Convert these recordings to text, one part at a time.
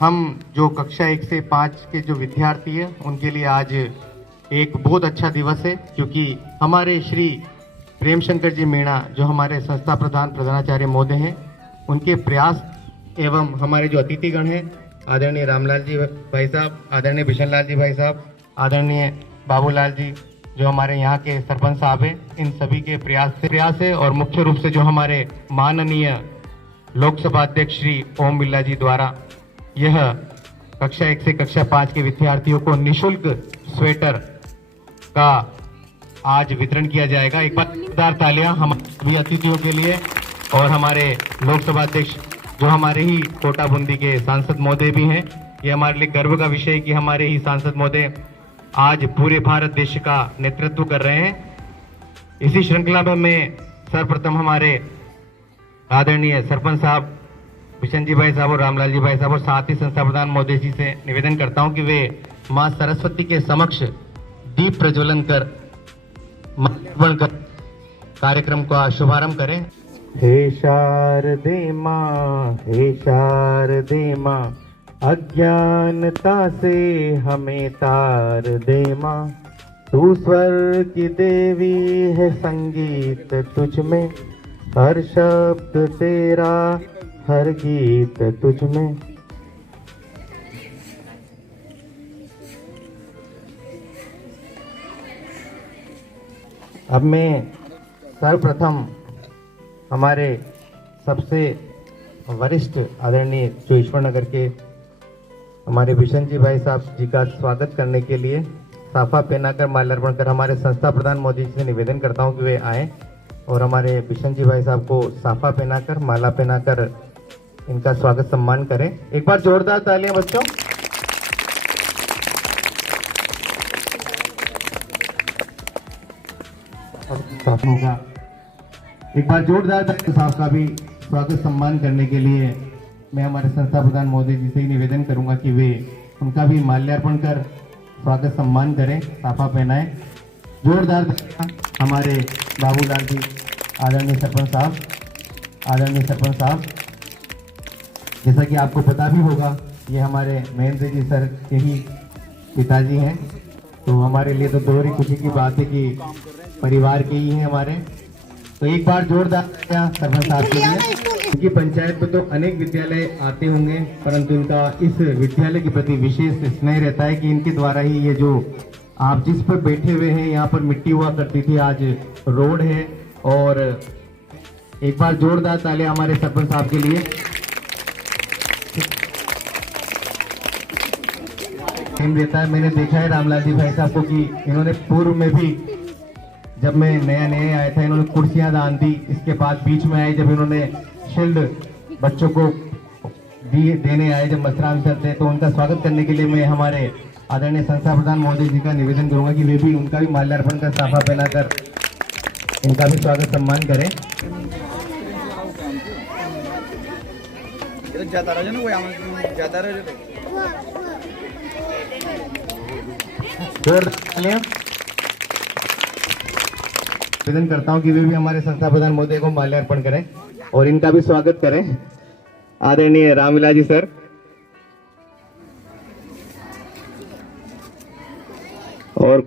हम जो कक्षा 1 से 5 के जो विद्यार्थी हैं उनके लिए आज एक बहुत अच्छा दिवस है, क्योंकि हमारे श्री प्रेमशंकर जी मीणा जो हमारे संस्था प्रधानाचार्य महोदय हैं, उनके प्रयास एवं हमारे जो अतिथिगण हैं, आदरणीय रामलाल जी भाई साहब, आदरणीय बिशन लाल जी भाई साहब, आदरणीय बाबूलाल जी जो हमारे यहाँ के सरपंच साहब हैं, इन सभी के प्रयास है। और मुख्य रूप से जो हमारे माननीय लोकसभा अध्यक्ष श्री ओम बिरला जी द्वारा यह कक्षा 1 से कक्षा 5 के विद्यार्थियों को निःशुल्क स्वेटर का आज वितरण किया जाएगा। एक बार जोरदार तालियां हम सभी अतिथियों के लिए। और हमारे लोकसभा अध्यक्ष जो हमारे ही कोटा बूंदी के सांसद महोदय भी हैं, ये हमारे लिए गर्व का विषय है कि हमारे ही सांसद महोदय आज पूरे भारत देश का नेतृत्व कर रहे हैं। इसी श्रृंखला में मैं सर्वप्रथम हमारे आदरणीय सरपंच साहब बिशन जी भाई साहब और रामलाल जी भाई साहब और साथ ही संस्था प्रधान महोदय जी से निवेदन करता हूं कि वे मां सरस्वती के समक्ष दीप प्रज्वलन कर माल्यार्पण कर कार्यक्रम का शुभारंभ करें। हे शारदे मां अज्ञानता से हमें तार दे मां, तू स्वर की देवी है संगीत तुझ में, हर शब्द तेरा हर गीत तुझ में। अब मैं सर्वप्रथम हमारे सबसे वरिष्ठ आदरणीय जो ईश्वर नगर के हमारे बिशन जी भाई साहब जी का स्वागत करने के लिए साफा पहनाकर माल्यार्पण कर हमारे संस्था प्रधान मोदी जी से निवेदन करता हूं कि वे आए और हमारे बिशन जी भाई साहब को साफा पहनाकर माला पहनाकर इनका स्वागत सम्मान करें। एक बार जोरदार तालियां बच्चों। होगा एक बार जोरदार तालियां साहब का भी स्वागत सम्मान करने के लिए मैं हमारे संस्था प्रधान महोदय जी से ही निवेदन करूंगा कि वे उनका भी माल्यार्पण कर स्वागत सम्मान करें, साफा पहनाएं। जोरदार हमारे बाबूलाल जी, आदरणीय सरपंच साहब, जैसा कि आपको पता भी होगा ये हमारे महेंद्र जी सर के ही पिताजी हैं, तो हमारे लिए तो दोहरी खुशी की बात है कि परिवार के ही हैं हमारे। तो एक बार जोरदार सरपंच साहब के लिए। उनकी पंचायत में तो अनेक विद्यालय आते होंगे, परंतु इनका इस विद्यालय के प्रति विशेष स्नेह रहता है कि इनके द्वारा ही ये जो आप जिस पर बैठे हुए हैं यहाँ पर मिट्टी हुआ करती थी, आज रोड है। और एक बार जोरदार तालियां हमारे सरपंच साहब के लिए। देता है, मैंने देखा है रामलाल जी भाई साहब को कि इन्होंने पूर्व में भी जब मैं नया आया था इन्होंने कुर्सियां दान दी, इसके बाद बीच में आए जब इन्होंने शील्ड बच्चों को देने आए जब मसराम सर थे, तो उनका स्वागत करने के लिए मैं हमारे आदरणीय संस्था प्रधान महोदय जी का निवेदन करूंगा कि वे भी उनका भी माल्यार्पण कर साफा पहनाकर इनका भी स्वागत सम्मान करें। निवेदन करता हूं कि वे भी हमारे संस्था प्रधान महोदय को माल्यार्पण करें और इनका भी स्वागत करें। आदरणीय रामविलास जी सर और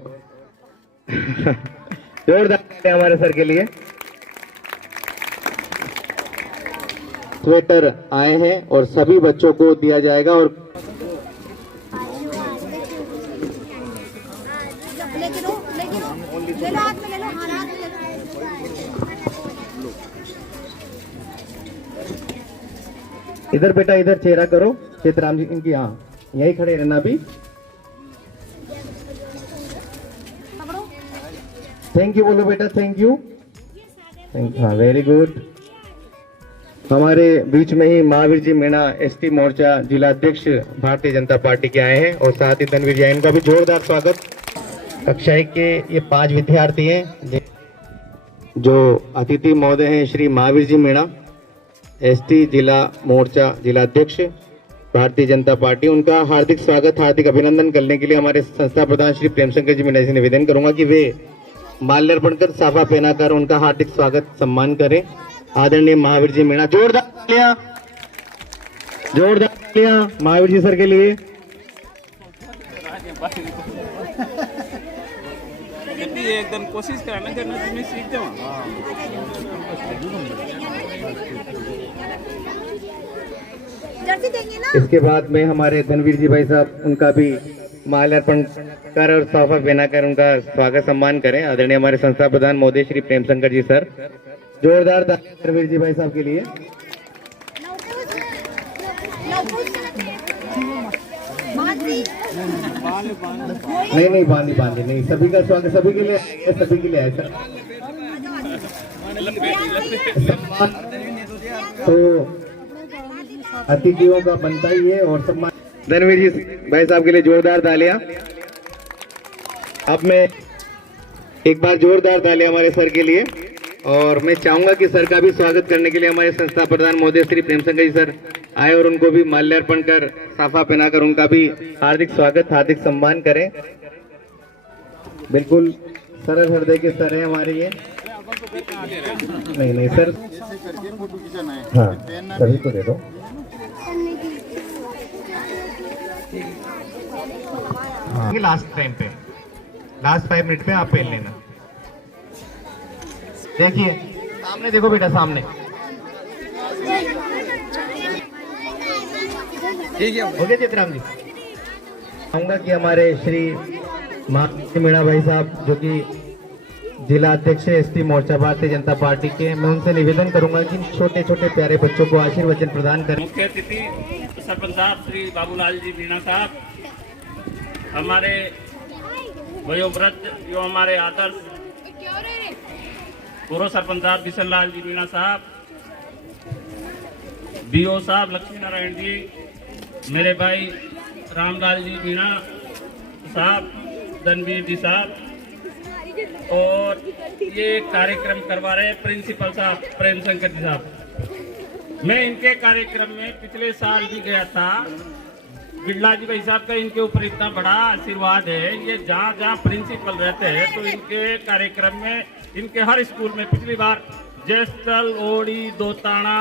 जोरदार हमारे सर के लिए। स्वेटर आए हैं और सभी बच्चों को दिया जाएगा। और इधर बेटा, इधर चेहरा करो, चेतराम जी इनकी, हाँ यही खड़े रहना भी। थैंक यू बोलो बेटा, थैंक यू, हाँ वेरी गुड। हमारे बीच में ही महावीर जी मीणा एसटी मोर्चा जिला अध्यक्ष भारतीय जनता पार्टी के आए हैं और साथ ही तनवीर जैन का भी जोरदार स्वागत। कक्षा 1 के ये 5 विद्यार्थी हैं जो अतिथि महोदय हैं श्री महावीर जी मीणा एसटी जिला मोर्चा जिला अध्यक्ष भारतीय जनता पार्टी। उनका हार्दिक स्वागत, हार्दिक अभिनंदन करने के लिए हमारे संस्था प्रधान श्री प्रेमशंकर जी मीणा से निवेदन करूंगा कि वे माल्यार्पण कर साफा पहनाकर उनका हार्दिक स्वागत सम्मान करें। आदरणीय महावीर जी मीणा, जोरदार तालियां, जोरदार महावीर जी सर के लिए। एकदम कोशिश करना तुम्हें सीख दो। इसके बाद में हमारे धनवीर जी भाई साहब, उनका भी माल्यार्पण कर और तोहफा पहनाकर उनका स्वागत सम्मान करें। आदरणीय हमारे संस्था प्रधान महोदय श्री प्रेम शंकर जी सर, जोरदार तालियां धनवीर जी भाई साहब के लिए। नहीं बांधी नहीं, सभी का स्वागत, सभी के लिए है सर। तो अतिथियों का बनता ही है और सम्मान। धनवीर जी भाई साहब के लिए जोरदार तालियां। अब मैं एक बार जोरदार तालियां हमारे सर के लिए। और मैं चाहूंगा कि सर का भी स्वागत करने के लिए हमारे संस्था प्रधान महोदय श्री प्रेम शंकर जी सर आए और उनको भी माल्यार्पण कर साफा पहनाकर उनका भी हार्दिक स्वागत, हार्दिक सम्मान करें। बिल्कुल सरल हृदय के सर है हमारे ये। नहीं सर, हाँ सभी को दे दो। हाँ लास्ट टाइम पे, लास्ट 5 मिनट पे आप पहन लेना। देखिए सामने देखो बेटा, सामने ठीक है। ओके चित्राम जी, कहूँगा कि हमारे श्री मीणा भाई साहब जो कि जिला अध्यक्ष है एसटी मोर्चा भारतीय जनता पार्टी के, मैं उनसे निवेदन करूंगा कि छोटे छोटे प्यारे बच्चों को आशीर्वचन प्रदान करें। मुख्य अतिथि सरपंच साहब श्री बाबूलाल जी मीणा साहब, हमारे वयोवृद्ध जो हमारे आदर्श पूर्व सरपंच साहब बिशन लाल जी मीणा साहब, बीओ साहब लक्ष्मी नारायण जी, मेरे भाई रामलाल जी मीणा साहब, धनवीर जी साहब, और ये कार्यक्रम करवा रहे प्रिंसिपल साहब प्रेम शंकर जी साहब। मैं इनके कार्यक्रम में पिछले साल भी गया था। बिरला जी भाई साहब का इनके ऊपर इतना बड़ा आशीर्वाद है। ये जहाँ जहाँ प्रिंसिपल रहते हैं तो इनके कार्यक्रम में, इनके हर स्कूल में, पिछली बार जैसतल, ओड़ी, दोताना,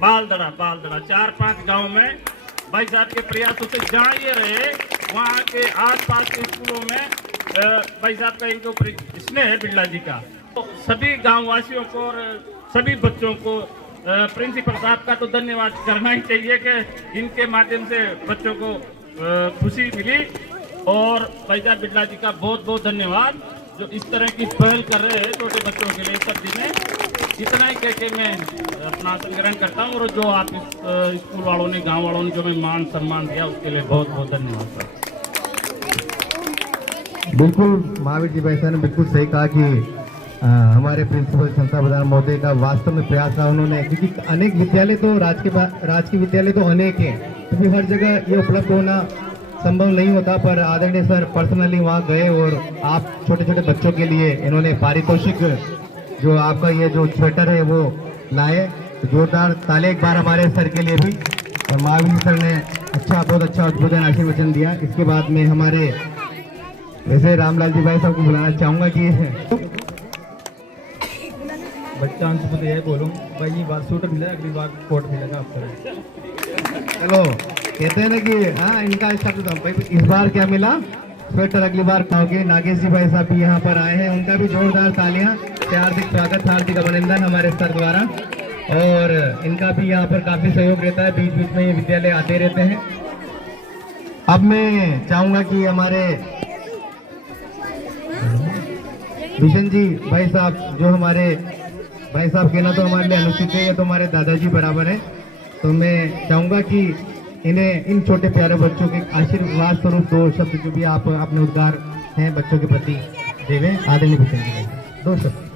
बालदड़ा 4-5 गाँव में भाई साहब के प्रयासों से जहाँ ये रहे वहाँ के आसपास के स्कूलों में भाई साहब का इनके ऊपर स्नेह है बिरला जी का। तो सभी गाँव वासियों को और सभी बच्चों को प्रिंसिपल साहब का तो धन्यवाद करना ही चाहिए कि इनके माध्यम से बच्चों को खुशी मिली। और भाई साहब बिरला जी का बहुत बहुत धन्यवाद जो इस तरह की पहल कर रहे हैं छोटे बच्चों के लिए सर्दी में। इतना ही कह के मैं अपना संग्रहण करता हूँ। और जो आप स्कूल वालों ने, गांव वालों ने जो मैं मान सम्मान दिया उसके लिए बहुत बहुत धन्यवाद सर। बिल्कुल महावीर जी भाई साहब ने बिल्कुल सही कहा कि हमारे प्रिंसिपल संस्था प्रधान महोदय का वास्तव में प्रयास रहा उन्होंने, क्योंकि अनेक विद्यालय तो राजकीय विद्यालय तो अनेक हैं, क्योंकि हर जगह ये उपलब्ध होना संभव नहीं होता। पर आदरणीय सर पर्सनली वहाँ गए और आप छोटे छोटे बच्चों के लिए इन्होंने पारितोषिक जो आपका ये जो स्वेटर है वो लाए। जोरदार ताले एक बार हमारे सर के लिए भी। और महावीर सर ने बहुत अच्छा उद्बोधन आशीर्वचन दिया। इसके बाद में हमारे वैसे रामलाल जी भाई साहब को बुलाना चाहूंगा कि बच्चा अंश यह बोलूँ भाई, ये बार सूट मिला, अगली बार कोट मिलेगा आपको। चलो कहते हैं ना कि हाँ इनका शब्द भाई, इस बार क्या मिला, स्वेटर, अगली बार खाओगे। नागेश जी भाई साहब भी यहाँ पर आए हैं, उनका भी जोरदार तालियां, हार्दिक स्वागत, हार्दिक अभिनंदन हमारे सर द्वारा। और इनका भी यहाँ पर काफी सहयोग रहता है, बीच बीच में ये विद्यालय आते रहते हैं। अब मैं चाहूंगा कि हमारे भीषण जी भाई साहब, जो हमारे भाई साहब कहना तो हमारे लिए अनुचित है, तो हमारे दादाजी बराबर है, तो मैं चाहूंगा कि इन्हें, इन छोटे प्यारे बच्चों के आशीर्वाद स्वरूप 2 शब्द जो भी आप अपने उद्गार हैं बच्चों के प्रति देवें। आदरणीय भीषण जी 2 शब्द।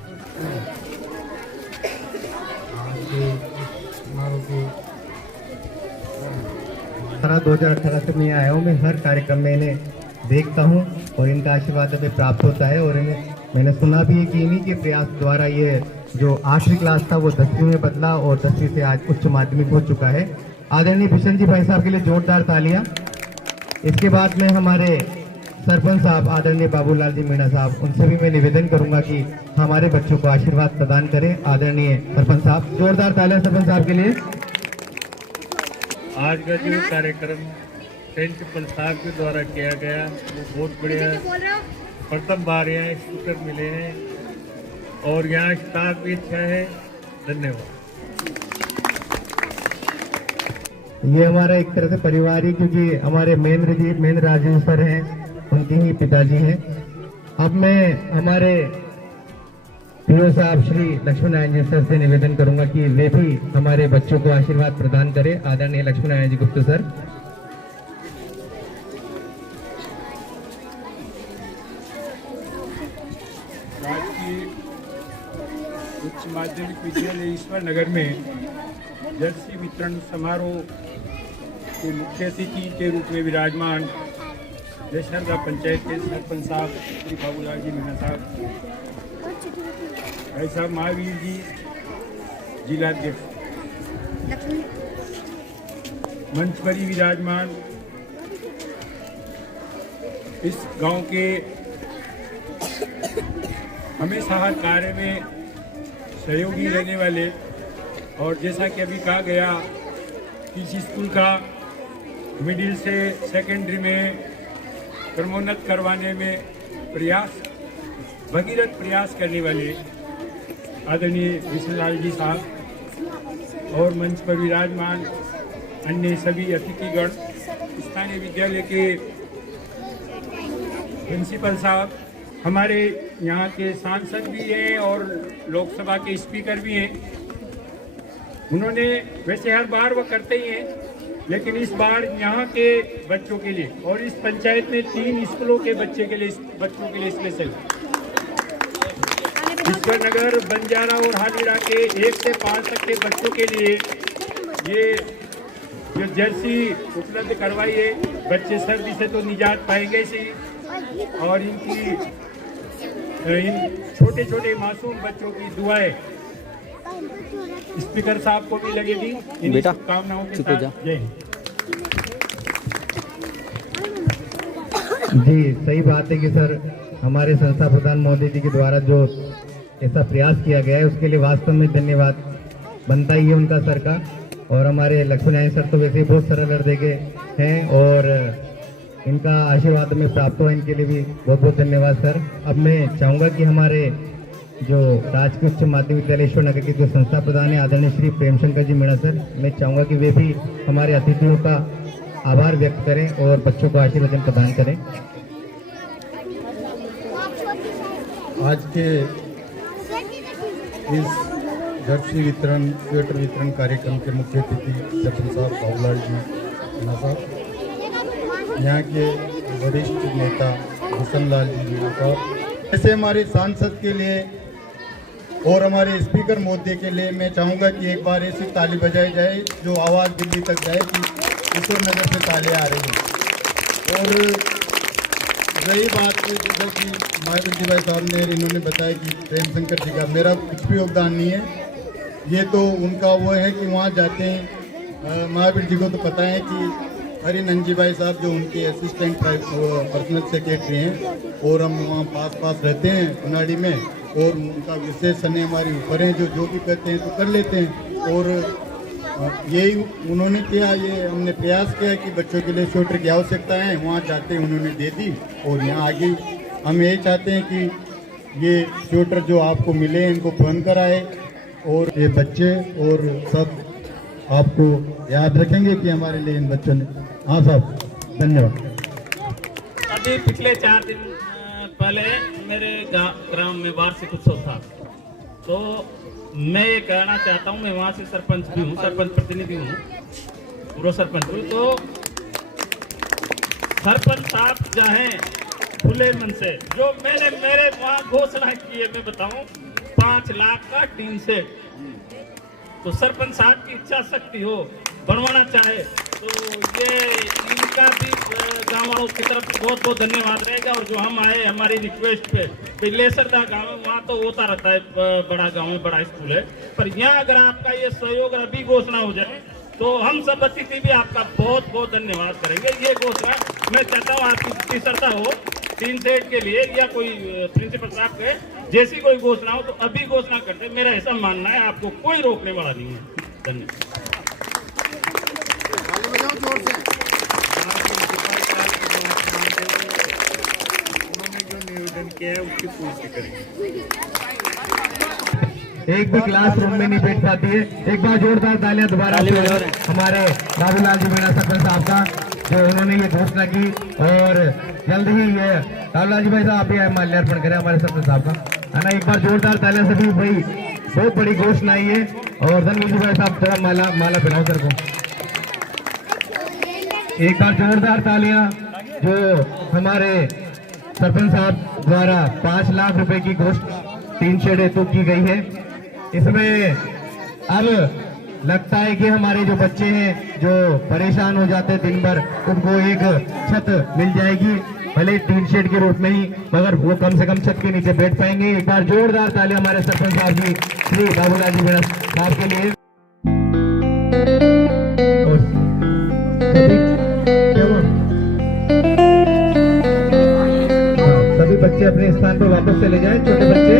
2018 से मैं आया हूँ, मैं हर कार्यक्रम में इन्हें देखता हूँ और इनका आशीर्वाद हमें प्राप्त होता है। और इन्हें मैंने सुना भी है कि इन्हीं के प्रयास द्वारा ये जो 8वीं क्लास था वो 10वीं में बदला और 10वीं से आज उच्च माध्यमिक हो चुका है। आदरणीय भीषण जी भाई साहब के लिए जोरदार तालियां। इसके बाद में हमारे सरपंच साहब आदरणीय बाबूलाल जी मीणा साहब, उनसे भी मैं निवेदन करूंगा कि हमारे बच्चों को आशीर्वाद प्रदान करें। आदरणीय सरपंच साहब, जोरदार तालियां सरपंच साहब के लिए। आज का जो कार्यक्रम प्रिंसिपल साहब के द्वारा किया गया वो बहुत बढ़िया। प्रथम बार यहाँ स्कूटर मिले हैं और यहाँ स्टाफ भी अच्छा है। धन्यवाद। ये हमारा एक तरह से परिवार ही, क्योंकि हमारे मेन राजीव सर हैं, उनके ही पिताजी हैं। अब मैं हमारे पीओ साहब श्री लक्ष्मण नारायण जी सर से निवेदन करूंगा कि वे भी हमारे बच्चों को आशीर्वाद प्रदान करें। आदरणीय लक्ष्मण नारायण जी गुप्ता सर। राजकीय उच्च माध्यमिक विद्यालय ईश्वर नगर में जर्सी वितरण समारोह के मुख्य अतिथि के रूप में विराजमान जयशरदा पंचायत के सरपंच साहब श्री बाबूलाल जी मीणा साहब, भाई साहब महावीर जी जिलाध्यक्ष, मंच पर ही विराजमान इस गांव के हमेशा हर कार्य में सहयोगी रहने वाले, और जैसा कि अभी कहा गया कि इस स्कूल का मिडिल से सेकेंडरी में क्रमोन्नत करवाने में भगीरथ प्रयास करने वाले आदरणीय विष्णुलाल जी साहब और मंच पर विराजमान अन्य सभी अतिथिगण, स्थानीय विद्यालय के प्रिंसिपल साहब, हमारे यहाँ के सांसद भी हैं और लोकसभा के स्पीकर भी हैं। उन्होंने वैसे हर बार वो करते ही हैं, लेकिन इस बार यहाँ के बच्चों के लिए और इस पंचायत ने 3 स्कूलों के बच्चों के लिए स्पेशल ईश्वर नगर, बंजारा और हालीड़ा के 1 से 5 तक के बच्चों के लिए ये जो जर्सी उपलब्ध करवाई है। बच्चे सर्दी से तो निजात पाएंगे ही, और इन छोटे छोटे मासूम बच्चों की दुआएं स्पीकर साहब को भी लगेगी। इन शुभकामनाओं के साथ जय हिंद। जी सही बात है कि सर हमारे संस्था प्रधान महोदय जी के द्वारा जो ऐसा प्रयास किया गया है उसके लिए वास्तव में धन्यवाद बनता ही है उनका सर का। और हमारे लक्ष्मण नारायण सर तो वैसे ही बहुत सरल हृदय के हैं और इनका आशीर्वाद में प्राप्त हुआ, इनके लिए भी बहुत बहुत धन्यवाद सर। अब मैं चाहूँगा कि हमारे जो राजकीय उच्च माध्यमिक विद्यालय ईश्वर नगर के जो संस्था प्रधान है आदरणीय श्री प्रेमशंकर जी मीणा सर, मैं चाहूँगा कि वे भी हमारे अतिथियों का आभार व्यक्त करें और बच्चों को आशीर्वाद प्रदान करें। आज के इस जर्सी वितरण स्वेटर वितरण कार्यक्रम के मुख्य अतिथि सरपंच साहब बाबूलाल जी मीणा साहब, यहाँ के वरिष्ठ नेता भूषणलाल जी मीणा साहब, ऐसे हमारे सांसद के लिए और हमारे स्पीकर महोदय के लिए मैं चाहूँगा कि एक बार ऐसी ताली बजाई जाए जो आवाज़ दिल्ली तक जाए कि ईश्वर नगर से ताली आ रही है। और रही बात जैसा कि महावीर जी भाई साहब ने इन्होंने बताया कि प्रेमशंकर जी का मेरा कुछ भी योगदान नहीं है, ये तो उनका वो है कि वहाँ जाते हैं। महावीर जी को तो पता है कि हरि नंजी भाई साहब जो उनके असिस्टेंट पर्सनल सेक्रेटरी हैं और हम वहाँ पास रहते हैं उनाड़ी में, और उनका विशेष सने हमारे ऊपर हैं, जो भी करते हैं तो कर लेते हैं। और यही उन्होंने किया, ये हमने प्रयास किया कि बच्चों के लिए स्वेटर की आवश्यकता है, वहाँ जाते उन्होंने दे दी। और यहाँ आगे हम यही चाहते हैं कि ये स्वेटर जो आपको मिले इनको पहन कर आए और ये बच्चे और सब आपको याद रखेंगे कि हमारे लिए इन बच्चों ने। हाँ साहब, धन्यवाद। अभी पिछले 4 दिन पहले मेरे ग्राम में वार्षिक उत्सव था, तो मैं ये कहना चाहता हूँ, मैं वहाँ से सरपंच भी हूँ, सरपंच प्रतिनिधि हूँ, पूर्व सरपंच हूँ। तो सरपंच साहब चाहें खुले मन से, जो मैंने मेरे वहाँ घोषणा की है, मैं बताऊँ 5 लाख का टीन सेट, तो सरपंच साहब की इच्छा शक्ति हो बनवाना चाहे तो ये इनका भी गाँव वालों की तरफ से बहुत बहुत धन्यवाद रहेगा। और जो हम आए हमारी रिक्वेस्ट पे लेसरदा गाँव है, वहाँ तो होता रहता है, बड़ा गाँव है, बड़ा स्कूल है, पर यहाँ अगर आपका ये सहयोग अभी घोषणा हो जाए तो हम सब अतिथि भी आपका बहुत बहुत धन्यवाद करेंगे। ये घोषणा मैं चाहता हूँ आपकी जितनी श्रद्धा हो 3 सेट के लिए या कोई प्रिंसिपल साहब के जैसी कोई घोषणा हो तो अभी घोषणा करते, मेरा ऐसा मानना है, आपको कोई रोकने वाला नहीं है। धन्यवाद। उन्होंने जो निवेदन किया है उसकी पूर्ति करेंगे। एक भी क्लासरूम में नहीं बैठ पाती है। एक बार जोरदार तालियां दोबारा से हमारे बाबूलाल जी मीणा सरपंच साहब का, जो उन्होंने ये घोषणा की। और जल्द ही ये बाबूलाल जी भाई साहब आप भी माल्यार्पण करें हमारे सरपंच साहब का, है ना। एक बार जोरदार तालियां सभी भाई, बहुत बड़ी घोषणा आई है। और धनवीर जी भाई साहब थोड़ा माला पहनाओ सर को। एक बार जोरदार तालियां जो हमारे सरपंच साहब द्वारा 5 लाख रुपए की घोषणा 3 शेड हेतु की गई है। इसमें अब लगता है कि हमारे जो बच्चे हैं जो परेशान हो जाते हैं दिन भर, उनको एक छत मिल जाएगी, भले 3 शेड के रूप में ही, मगर वो कम से कम छत के नीचे बैठ पाएंगे। एक बार जोरदार ताली हमारे सरपंच साहब जी श्री बाबूलाल जी मीणा साहब के लिए। और सभी बच्चे अपने स्थान पर वापस चले जाएं, छोटे बच्चे।